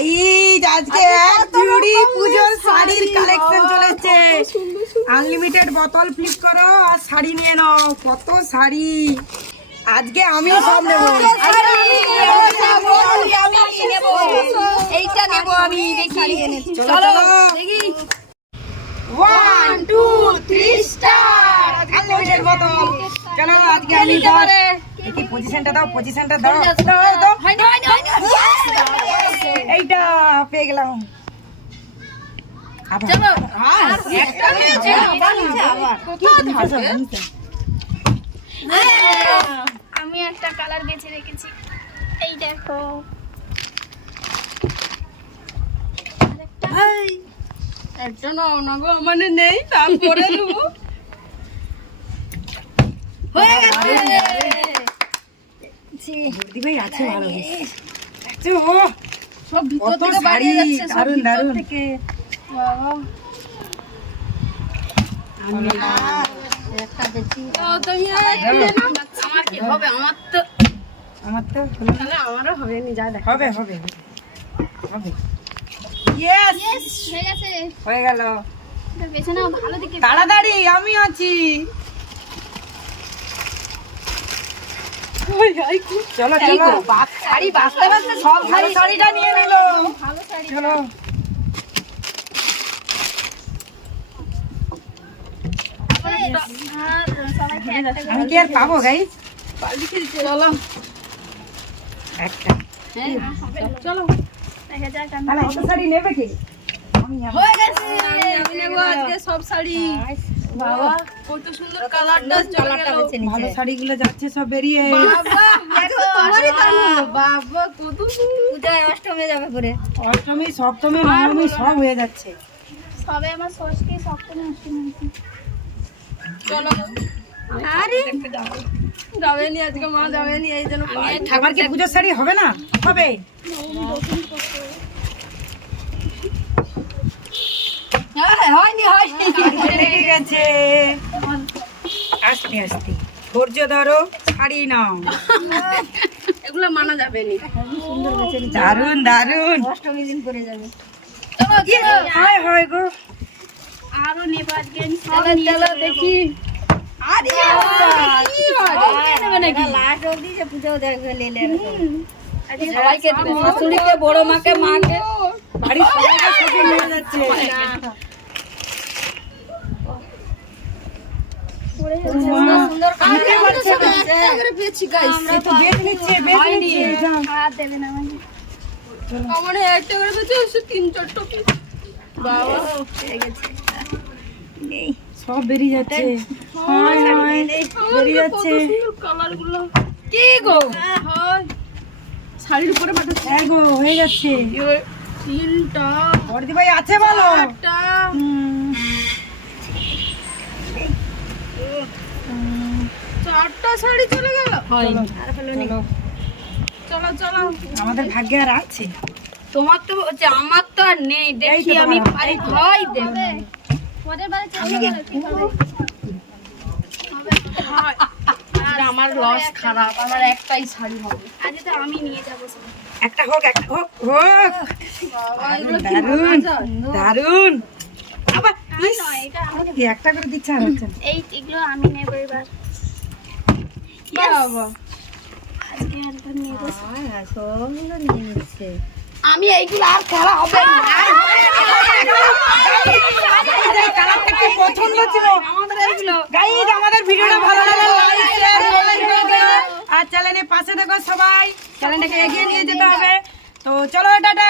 Guys আজকে এক জুড়ি পূজোর শাড়ির কালেকশন চলেছে। আনলিমিটেড বোতল ফ্লিপ করো আর শাড়ি নিয়ে নাও। কত শাড়ি আজকে আমি সব নেব। এইটা নেব আমি, দেখি চলো দেখি। 1 2 3 স্টার্ট। আনলিমিটেড বোতল। চলো আজকে আমি দেখি পজিশনটা দাও, পজিশনটা দাও। দাও হয়নি হয়নি হয়নি। এইটা পেয়ে গেলাম। চলো একটা নিয়েছে আবার কোথায় থাকে? আমি একটা কালার বেছে রেখেছি, এই দেখো। একটা নাও না গো, মানে নেই, তারপরে দেবো। হয়ে গেছে। বুদ্ধি ভাই আছে ভালো বেশ। সব ভিতর কত থেকে শাড়ি, বাইরে যাচ্ছে, সব দারুণ, ভিতর দারুণ। থেকে। বাবা একটা বেশি দাও তুমি আর একটা নিয়ে নাও। আমার কি হবে? আমার তো আমার তো হলো। তাহলে আমারও হবে নি, যা দেখ। হবে হবে হবে। ইয়েস হয়ে গেছে। হয়ে গেল। এটা বেছে নাও ভালো দিকে। তাড়াতাড়ি আমি আছি। চলো চলো শাড়ি বাঁচতে বাঁচতে সব ভালো শাড়িটা নিয়ে নিল। ভালো শাড়ি। চলো আর সবাইকে একটা করে আমি কি আর পাবো গাইস? চলো একটা চলো। দেখা যাক আমি তাহলে অত শাড়ি নেবে কি? আমি নেবো। হয়ে গেছে। আমি নেব আজকে সব শাড়ি। বাবা কত সুন্দর কালারটা চলে গেল। ভালো শাড়িগুলো যাচ্ছে সব বেরিয়ে। বাবা দেখো তোমারই তো নেব। বাবা কত সুন্দর। পূজায় অষ্টমী যাবে পরে। অষ্টমী সপ্তমী নবমী সব হয়ে যাচ্ছে। সবে আমার ষষ্ঠী সপ্তমী অষ্টমী আছে। চলো। আরে যাবে নি আজকে, মা যাবে নি, এই জন্য আবার কি পূজার শাড়ি হবে না? হবে। হয়নি হয়নি। লেগে গেছে। আস্তে আস্তে ধৈর্য ধরো, শাড়ি নাও। এগুলো মানা যাবে নি। দারুন দারুন। অষ্টমী দিন পরে যাবে। চলো চলো। হয় হয় গো। আরো নেব আজকে আমি সব চলো নিয়ে চলো যাবো। দেখি। আরে কি হবে নাকি? লাস্ট অবধি যে পূজাও দেখবে লেলে। আজকে সবাইকে দিবে, শাশুড়িকে, বড় মাকে, মাকে। বাড়ির সবাইকে শপিং হয়ে যাচ্ছে। সুন্দর সুন্দর কালার নিতে পারছে না। একটা করে পেয়েছি গাইস। এই তো বেচ নিচ্ছে, বেচ নিচ্ছে। যাও। হাত দেবে না আমাকে। আমার একটা করে পেয়েছি, ওসব 3-4টা piece। বাবা সব বেরিয়ে যাচ্ছে। হয়, হয়, বেরিয়ে যাচ্ছে। কালার গুলো কি গো? হয় শাড়ির উপরে পাঠাচ্ছি। হ্যাঁ গো, হয়ে যাচ্ছে। 3টা বর্দি ভাই আছে বলো। 4টা। হুম, 4টা শাড়ি চলে গেল। চলো, চলো। চলো চলো। আমাদের ভাগ্যে আর আছে। তোমার তো হচ্ছে, আমার তো আর নেই। দেখি এই তো আমি তোমার, পারি। এই তো। হয় দেখবে। পরের বারে চেষ্টা করো কি হবে। আমার লস খারাপ, আমার একটাই শাড়ি হবে। আজকে তো আমি নিয়ে যাবো সব। একটা হোক, একটা হোক, হোক। এগুলো কি দারুন মজা। দারুন। আবার আর নয়, এটা আমাকে কি একটা করে দিচ্ছে আর হচ্ছে না। এগুলো আমি নেবো এবার। বাবা আজকে একবার নেবো। আমি এইগুলো আর খেলা হবে না। এই কালারটা কি পছন্দ ছিল আমাদের এইগুলো। গাইস আমাদের ভিডিওটা ভালো লাগলে লাইক শেয়ার কমেন্ট করবে আর চ্যানেলের পাশে থাকো সবাই। চ্যানেলটাকে এগিয়ে নিয়ে যেতে হবে। তো চলো টাটা।